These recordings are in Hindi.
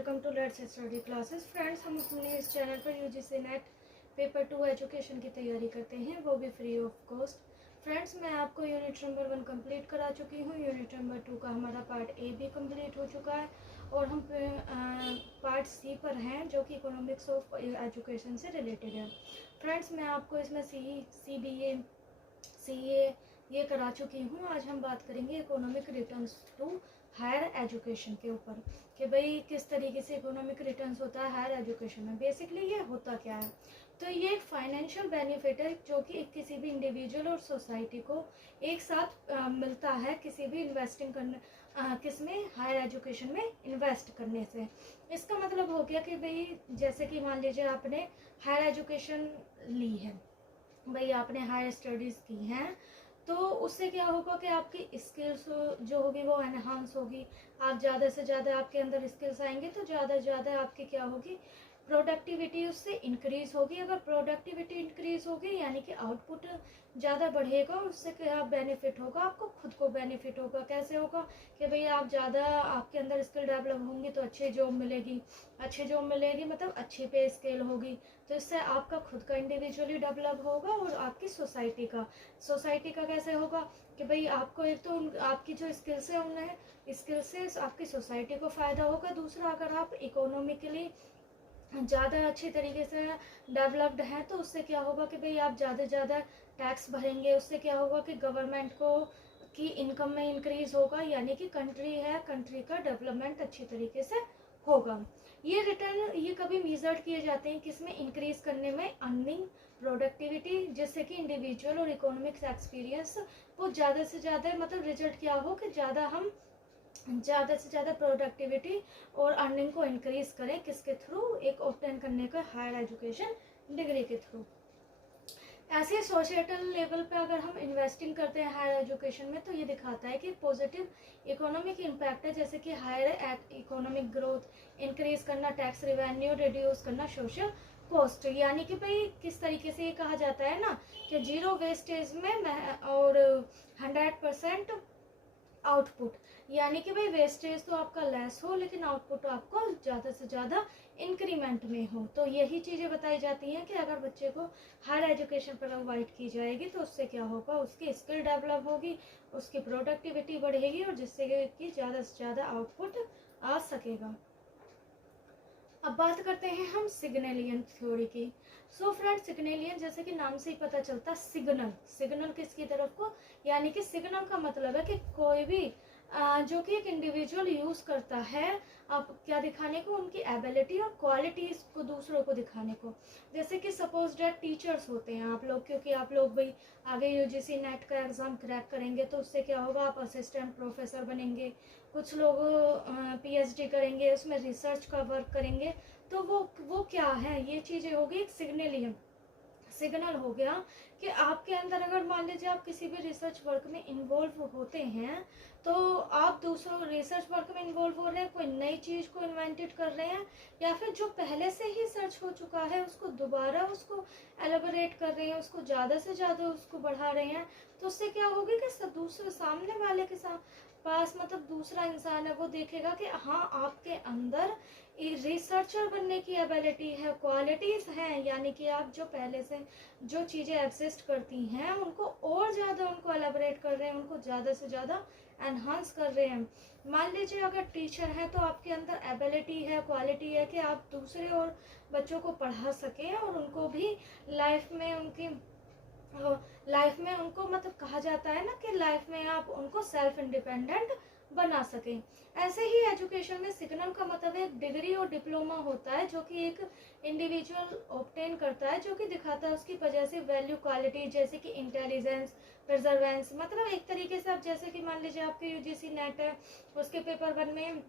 Welcome to Let's Study Classes. Friends, हम अपने इस चैनल पर यूजीसी नेट पेपर 2 एजुकेशन की तैयारी करते हैं, वो भी फ्री ऑफ कॉस्ट। फ्रेंड्स, मैं आपको यूनिट नंबर 1 कंप्लीट करा चुकी हूँ। यूनिट नंबर 2 का हमारा पार्ट ए भी कंप्लीट हो चुका है और हम पार्ट सी पर हैं, जो कि इकोनॉमिक्स ऑफ एजुकेशन से रिलेटेड है। फ्रेंड्स, मैं आपको इसमें सी ए ये करा चुकी हूँ। आज हम बात करेंगे economic returns to higher education के ऊपर, कि भाई किस तरीके से इकोनॉमिक रिटर्न्स होता है हायर एजुकेशन में। बेसिकली ये होता क्या है, तो ये एक फाइनेंशियल बेनिफिट है जो कि किसी भी इंडिविजुअल और सोसाइटी को एक साथ मिलता है किसी भी इन्वेस्टिंग करने किसमें हायर एजुकेशन में इन्वेस्ट करने से। इसका मतलब हो गया कि भाई जैसे कि मान लीजिए आपने हायर एजुकेशन ली है, भाई आपने हायर स्टडीज़ की हैं, तो उससे क्या होगा कि आपकी स्किल्स जो होगी वो एनहांस होगी। आप ज़्यादा से ज़्यादा आपके अंदर स्किल्स आएंगे तो ज़्यादा से ज़्यादा आपकी क्या होगी, प्रोडक्टिविटी उससे इंक्रीज़ होगी। अगर प्रोडक्टिविटी इंक्रीज़ होगी यानी कि आउटपुट ज़्यादा बढ़ेगा, उससे क्या बेनिफिट होगा, आपको खुद को बेनिफिट होगा। कैसे होगा कि भाई आप ज़्यादा आपके अंदर स्किल डेवलप होंगी तो अच्छी जॉब मिलेगी, अच्छी जॉब मिलेगी मतलब अच्छी पे स्केल होगी, तो इससे आपका खुद का इंडिविजुअली डेवलप होगा और आपकी सोसाइटी का कैसे होगा कि भाई आपको एक तो आपकी जो स्किल्स है उन्हें स्किल से आपकी सोसाइटी को फ़ायदा होगा। दूसरा, अगर आप इकोनॉमिकली ज़्यादा अच्छी तरीके से डेवलप्ड हैं तो उससे क्या होगा कि भाई आप ज़्यादा से ज़्यादा टैक्स भरेंगे। उससे क्या होगा कि गवर्नमेंट को की इनकम में इंक्रीज़ होगा, यानी कि कंट्री का डेवलपमेंट अच्छी तरीके से होगा। ये रिटर्न ये कभी मेजर्ड किए जाते हैं किसमें, इंक्रीज करने में, अर्निंग, प्रोडक्टिविटी, जिससे कि इंडिविजुअल और इकोनॉमिक्स एक्सपीरियंस वो ज़्यादा से ज़्यादा मतलब रिजल्ट क्या हो कि ज़्यादा से ज़्यादा प्रोडक्टिविटी और अर्निंग को इंक्रीज करें किसके थ्रू, एक ऑब्टेन करने का हायर एजुकेशन डिग्री के थ्रू। ऐसे सोसाइटल लेवल पे अगर हम इन्वेस्टिंग करते हैं हायर एजुकेशन में तो ये दिखाता है कि पॉजिटिव इकोनॉमिक इम्पैक्ट है, जैसे कि हायर इकोनॉमिक ग्रोथ, इंक्रीज करना टैक्स रेवेन्यू, रिड्यूस करना सोशल कॉस्ट। यानी कि भाई किस तरीके से ये कहा जाता है ना कि जीरो वेस्टेज में और 100% आउटपुट, यानी कि भाई वेस्टेज तो आपका लेस हो लेकिन आउटपुट आपको ज़्यादा से ज़्यादा इंक्रीमेंट में हो। तो यही चीज़ें बताई जाती हैं कि अगर बच्चे को हायर एजुकेशन प्रोवाइड की जाएगी तो उससे क्या होगा, उसकी स्किल डेवलप होगी, उसकी प्रोडक्टिविटी बढ़ेगी और जिससे कि ज़्यादा से ज़्यादा आउटपुट आ सकेगा। अब बात करते हैं हम सिग्नलियन थ्योरी की। सो फ्रेंड, सिग्नलियन जैसे कि नाम से ही पता चलता, सिग्नल किसकी तरफ को, यानी कि सिग्नल का मतलब है कि कोई भी जो कि एक इंडिविजुअल यूज करता है अब क्या दिखाने को, उनकी एबिलिटी और क्वालिटीज को दूसरों को दिखाने को। जैसे कि सपोज डेट टीचर्स होते हैं आप लोग, क्योंकि आप लोग भाई आगे यूजीसी नेट का एग्जाम क्रैक करेंगे तो उससे क्या होगा, आप असिस्टेंट प्रोफेसर बनेंगे। कुछ लोग पीएचडी करेंगे, उसमें रिसर्च का वर्क करेंगे। तो वो क्या है, ये चीज़ें होगी एक सिग्नल हो गया कि आपके अंदर अगर मान लीजिए आप किसी भी रिसर्च वर्क में इन्वॉल्व होते हैं तो आप दूसरों रिसर्च वर्क में इन्वॉल्व हो रहे हैं, कोई नई चीज़ को इन्वेंटेड कर रहे हैं, या फिर जो पहले से ही सर्च हो चुका है उसको दोबारा उसको एलेबोरेट कर रहे हैं, उसको ज़्यादा से ज़्यादा उसको बढ़ा रहे हैं। तो उससे क्या होगी कि दूसरे सामने वाले के साथ पास मतलब दूसरा इंसान है वो देखेगा कि हाँ आपके अंदर रिसर्चर बनने की एबिलिटी है, क्वालिटीज हैं, यानी कि आप जो पहले से जो चीज़ें एग्जिस्ट करती हैं उनको और ज़्यादा उनको एलेबोरेट कर रहे हैं, उनको ज़्यादा से ज़्यादा एनहांस कर रहे हैं। मान लीजिए अगर टीचर है तो आपके अंदर एबिलिटी है, क्वालिटी है कि आप दूसरे और बच्चों को पढ़ा सकें और उनको भी लाइफ में उनको मतलब कहा जाता है ना कि लाइफ में आप उनको सेल्फ इंडिपेंडेंट बना सकें। ऐसे ही एजुकेशन में सिग्नल का मतलब एक डिग्री और डिप्लोमा होता है जो कि एक इंडिविजुअल ऑब्टेन करता है, जो कि दिखाता है उसकी वजह से वैल्यू, क्वालिटी, जैसे कि इंटेलिजेंस, परजर्वेंस। मतलब एक तरीके से आप जैसे कि मान लीजिए आपके यूजीसी नेट है, उसके पेपर 1 में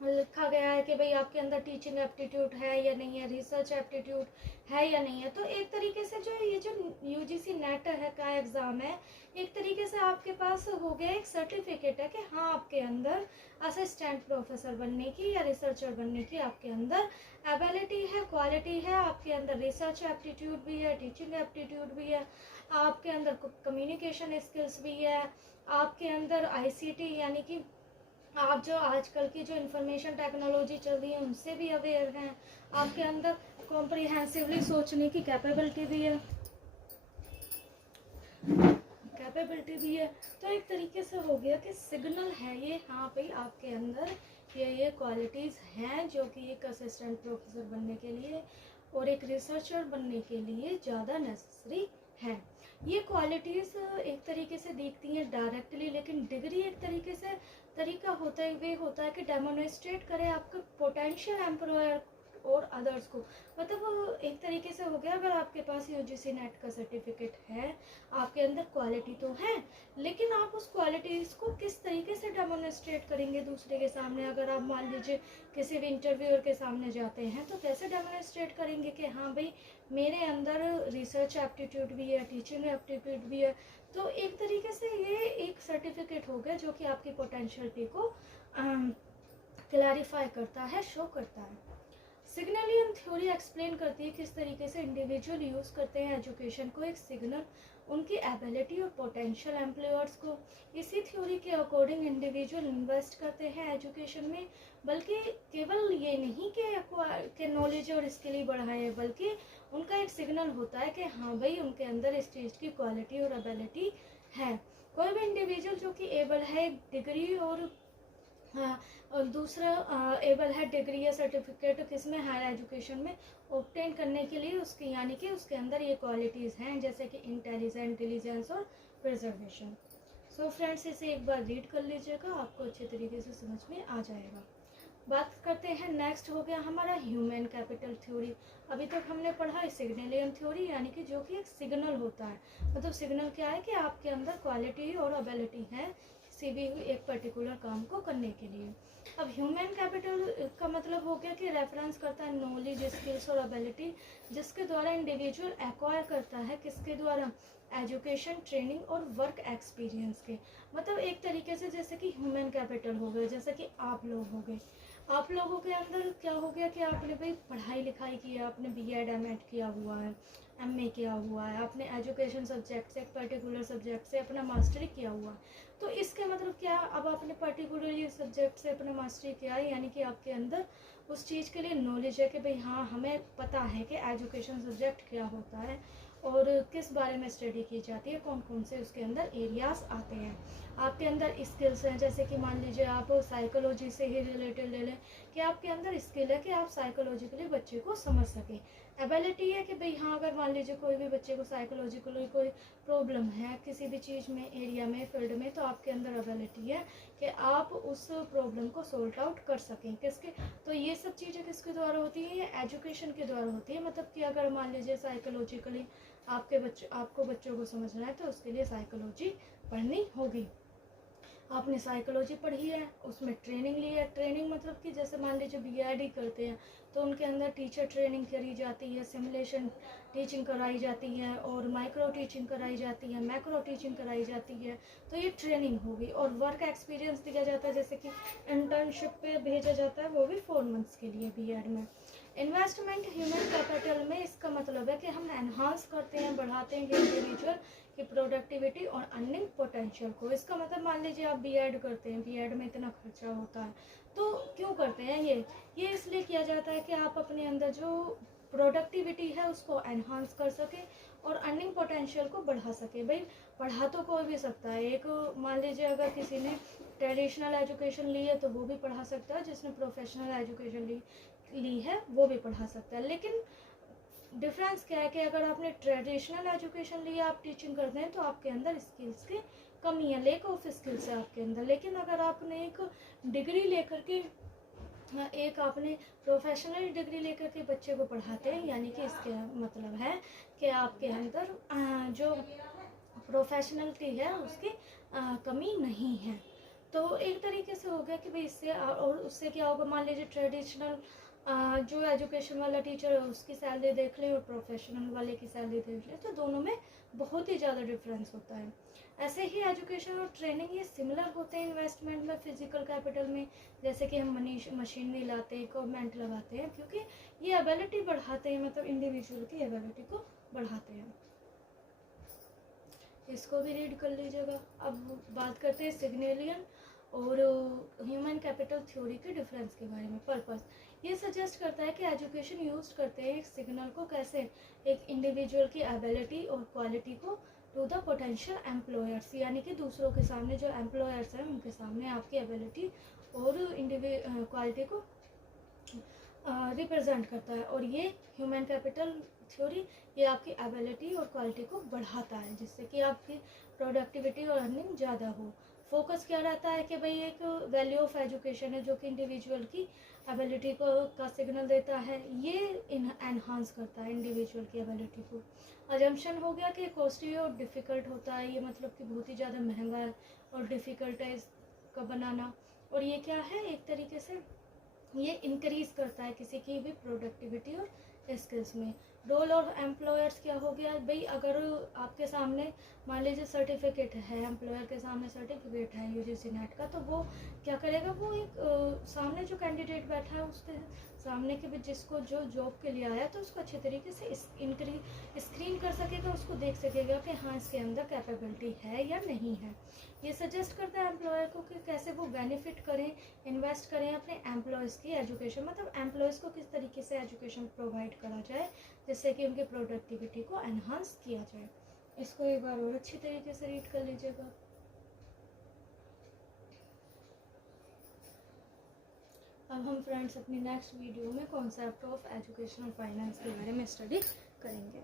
लिखा गया है कि भाई आपके अंदर टीचिंग एप्टीट्यूड है या नहीं है, रिसर्च एप्टीट्यूड है या नहीं है। तो एक तरीके से जो ये जो यूजीसी नेट है का एग्ज़ाम है, एक तरीके से आपके पास हो गया एक सर्टिफिकेट है कि हाँ आपके अंदर असिस्टेंट प्रोफेसर बनने की या रिसर्चर बनने की आपके अंदर एबिलिटी है, क्वालिटी है, आपके अंदर रिसर्च एप्टीट्यूड भी है, टीचिंग एप्टीट्यूड भी है, आपके अंदर कम्युनिकेशन स्किल्स भी है, आपके अंदर आईसीटी यानी कि आप जो आजकल की जो इंफॉर्मेशन टेक्नोलॉजी चल रही है उनसे भी अवेयर हैं, आपके अंदर कॉम्प्रिहेंसिवली सोचने की कैपेबिलिटी भी है, तो एक तरीके से हो गया कि सिग्नल है ये, हाँ भाई आपके अंदर ये क्वालिटीज़ हैं जो कि एक असिस्टेंट प्रोफेसर बनने के लिए और एक रिसर्चर बनने के लिए ज़्यादा नेसेसरी है। ये क्वालिटीज़ एक तरीके से दिखती हैं डायरेक्टली, लेकिन डिग्री एक तरीके से तरीका होता है, वे होता है कि डेमोन्स्ट्रेट करे आपके पोटेंशियल एम्प्लॉयर और अदर्स को। मतलब एक तरीके से हो गया, अगर आपके पास यूजीसी नेट का सर्टिफिकेट है, आपके अंदर क्वालिटी तो है, लेकिन आप उस क्वालिटीज़ को किस तरीके से डेमोन्स्ट्रेट करेंगे दूसरे के सामने। अगर आप मान लीजिए किसी भी इंटरव्यूअर के सामने जाते हैं तो कैसे डेमोन्स्ट्रेट करेंगे कि हाँ भाई मेरे अंदर रिसर्च एप्टीट्यूड भी है, टीचिंग एप्टीट्यूड भी है। तो एक तरीके से ये एक सर्टिफिकेट हो गया जो कि आपकी पोटेंशियलिटी को क्लैरिफाई करता है, शो करता है। सिग्नलियन थ्योरी एक्सप्लेन करती है किस तरीके से इंडिविजुअल यूज़ करते हैं एजुकेशन को एक सिग्नल उनकी एबिलिटी और पोटेंशियल एम्प्लॉयर्स को। इसी थ्योरी के अकॉर्डिंग इंडिविजुअल इन्वेस्ट करते हैं एजुकेशन में, बल्कि केवल ये नहीं कि नॉलेज और स्किल ही बढ़ाएं, बल्कि उनका एक सिग्नल होता है कि हाँ भाई उनके अंदर इस चीज़ की क्वालिटी और एबिलिटी है। कोई भी इंडिविजुअल जो कि एबल है डिग्री और हाँ, और दूसरा एबल है डिग्री या सर्टिफिकेट किसमें, हायर एजुकेशन में ऑब्टेन करने के लिए उसकी, यानी कि उसके अंदर ये क्वालिटीज़ हैं जैसे कि इंटेलिजेंस, डिलीजेंस और प्रिजर्वेशन। सो फ्रेंड्स इसे एक बार रीड कर लीजिएगा, आपको अच्छे तरीके से समझ में आ जाएगा। बात करते हैं, नेक्स्ट हो गया हमारा ह्यूमन कैपिटल थ्योरी। अभी तक हमने पढ़ा है सिग्नलियन थ्योरी, यानी कि जो कि एक सिग्नल होता है। मतलब सिग्नल क्या है कि आपके अंदर क्वालिटी और एबिलिटी है किसी भी एक पर्टिकुलर काम को करने के लिए। अब ह्यूमन कैपिटल का मतलब हो गया कि रेफरेंस करता है नॉलेज, स्किल्स और एबिलिटी जिसके द्वारा इंडिविजुअल एक्वायर करता है, किसके द्वारा, एजुकेशन, ट्रेनिंग और वर्क एक्सपीरियंस के। मतलब एक तरीके से जैसे कि ह्यूमन कैपिटल हो गए, जैसे कि आप लोग हो गए, आप लोगों के अंदर क्या हो गया कि आपने भाई पढ़ाई लिखाई की है, आपने बीएड एमएड किया हुआ है, एमए किया हुआ है, आपने एजुकेशन सब्जेक्ट से, एक पर्टिकुलर सब्जेक्ट से अपना मास्टरी किया हुआ है। तो इसके मतलब क्या, अब आपने पर्टिकुलर ये सब्जेक्ट से अपना मास्टरी किया है, यानी कि आपके अंदर उस चीज़ के लिए नॉलेज है कि भाई हाँ हमें पता है कि एजुकेशन सब्जेक्ट क्या होता है और किस बारे में स्टडी की जाती है, कौन कौन से उसके अंदर एरियाज आते हैं। आपके अंदर स्किल्स हैं, जैसे कि मान लीजिए आप साइकोलॉजी से ही रिलेटेड ले लें कि आपके अंदर स्किल है कि आप साइकोलॉजिकली बच्चे को समझ सकें। एबिलिटी है कि भाई हाँ अगर मान लीजिए कोई भी बच्चे को साइकोलॉजिकली कोई प्रॉब्लम है किसी भी चीज़ में, एरिया में, फील्ड में, तो आपके अंदर एबिलिटी है कि आप उस प्रॉब्लम को सॉल्व आउट कर सकें। किसके, तो ये सब चीज़ें किसके द्वारा होती हैं, ये एजुकेशन के द्वारा होती है। मतलब कि अगर मान लीजिए साइकोलॉजिकली आपको बच्चों को समझना है तो उसके लिए साइकोलॉजी पढ़नी होगी। आपने साइकोलॉजी पढ़ी है, उसमें ट्रेनिंग ली है। ट्रेनिंग मतलब कि जैसे मान लीजिए बीएड करते हैं तो उनके अंदर टीचर ट्रेनिंग करी जाती है, सिमुलेशन टीचिंग कराई जाती है और माइक्रो टीचिंग कराई जाती है, मैक्रो टीचिंग कराई जाती है। तो ये ट्रेनिंग होगी। और वर्क एक्सपीरियंस दिया जाता है, जैसे कि इंटर्नशिप पे भेजा जाता है, वो भी 4 मंथ्स के लिए बीएड में। इन्वेस्टमेंट ह्यूमन कैपिटल में इसका मतलब है कि हम एनहांस करते हैं, बढ़ाते हैं इंडिविजुअल की प्रोडक्टिविटी और अर्निंग पोटेंशियल को। इसका मतलब मान लीजिए आप बीएड करते हैं, बीएड में इतना खर्चा होता है, तो क्यों करते हैं ये इसलिए किया जाता है कि आप अपने अंदर जो प्रोडक्टिविटी है उसको एनहांस कर सके और अर्निंग पोटेंशियल को बढ़ा सके। भाई पढ़ा तो कोई भी सकता है, एक मान लीजिए अगर किसी ने ट्रेडिशनल एजुकेशन ली है तो वो भी पढ़ा सकता है, जिसने प्रोफेशनल एजुकेशन ली है वो भी पढ़ा सकता है। लेकिन डिफरेंस क्या है कि अगर आपने ट्रेडिशनल एजुकेशन लिया, आप टीचिंग करते हैं, तो आपके अंदर स्किल्स की कमी है, लेक ऑफ स्किल्स है आपके अंदर। लेकिन अगर आपने एक डिग्री लेकर के, एक आपने प्रोफेशनल डिग्री लेकर के बच्चे को पढ़ाते हैं, यानी कि इसके मतलब है कि आपके अंदर जो प्रोफेशनलिटी है उसकी कमी नहीं है। तो एक तरीके से हो गया कि भाई इससे और उससे क्या होगा, मान लीजिए ट्रेडिशनल जो एजुकेशन वाला टीचर है उसकी सैलरी देख लें और प्रोफेशनल वाले की सैलरी देख लें, तो दोनों में बहुत ही ज़्यादा डिफरेंस होता है। ऐसे ही एजुकेशन और ट्रेनिंग ये सिमिलर होते हैं इन्वेस्टमेंट में, फिजिकल कैपिटल में। जैसे कि हम मशीनरी लाते हैं, इक्विपमेंट लगाते हैं, क्योंकि ये एबिलिटी बढ़ाते हैं, मतलब इंडिविजुअल की एबिलिटी को बढ़ाते हैं। इसको भी रीड कर लीजिएगा। अब बात करते हैं सिग्नलियन और ह्यूमन कैपिटल थ्योरी के डिफरेंस के बारे में। पर्पस ये सजेस्ट करता है कि एजुकेशन यूज करते हैं एक सिग्नल को कैसे, एक इंडिविजुअल की एबिलिटी और क्वालिटी को टू द पोटेंशियल एम्प्लॉयर्स, यानी कि दूसरों के सामने जो एम्प्लॉयर्स हैं उनके सामने आपकी एबिलिटी और क्वालिटी को रिप्रेजेंट करता है। और ये ह्यूमन कैपिटल थ्योरी ये आपकी एबिलिटी और क्वालिटी को बढ़ाता है, जिससे कि आपकी प्रोडक्टिविटी और अर्निंग ज़्यादा हो। फोकस क्या रहता है कि भाई एक वैल्यू ऑफ एजुकेशन है जो कि इंडिविजुअल की एबिलिटी को का सिग्नल देता है, ये एनहांस करता है इंडिविजुअल की एबिलिटी को। अजम्पशन हो गया कि कॉस्टली और डिफ़िकल्ट होता है, ये मतलब कि बहुत ही ज़्यादा महंगा है और डिफ़िकल्ट है इसका बनाना। और ये क्या है, एक तरीके से ये इंक्रीज करता है किसी की भी प्रोडक्टिविटी और स्किल्स में। रोल और एम्प्लॉयर्स क्या हो गया भाई, अगर आपके सामने मान लीजिए सर्टिफिकेट है, एम्प्लॉयर के सामने सर्टिफिकेट है यूजीसी नेट का, तो वो क्या करेगा, वो एक सामने जो कैंडिडेट बैठा है उसके सामने के भी जिसको जो जॉब के लिए आया तो उसको अच्छे तरीके से स्क्रीन कर सकेगा, उसको देख सकेगा कि हाँ इसके अंदर कैपेबिलिटी है या नहीं है। ये सजेस्ट करता है एम्प्लॉयर को कि कैसे वो बेनिफिट करें, इन्वेस्ट करें अपने एम्प्लॉयज़ की एजुकेशन, मतलब एम्प्लॉयज़ को किस तरीके से एजुकेशन प्रोवाइड करा जाए जिससे कि उनकी प्रोडक्टिविटी को एनहांस किया जाए। इसको एक बार और अच्छी तरीके से रीड कर लीजिएगा। अब हम फ्रेंड्स अपनी नेक्स्ट वीडियो में कॉन्सेप्ट ऑफ एजुकेशनल फाइनेंस के बारे में स्टडी करेंगे।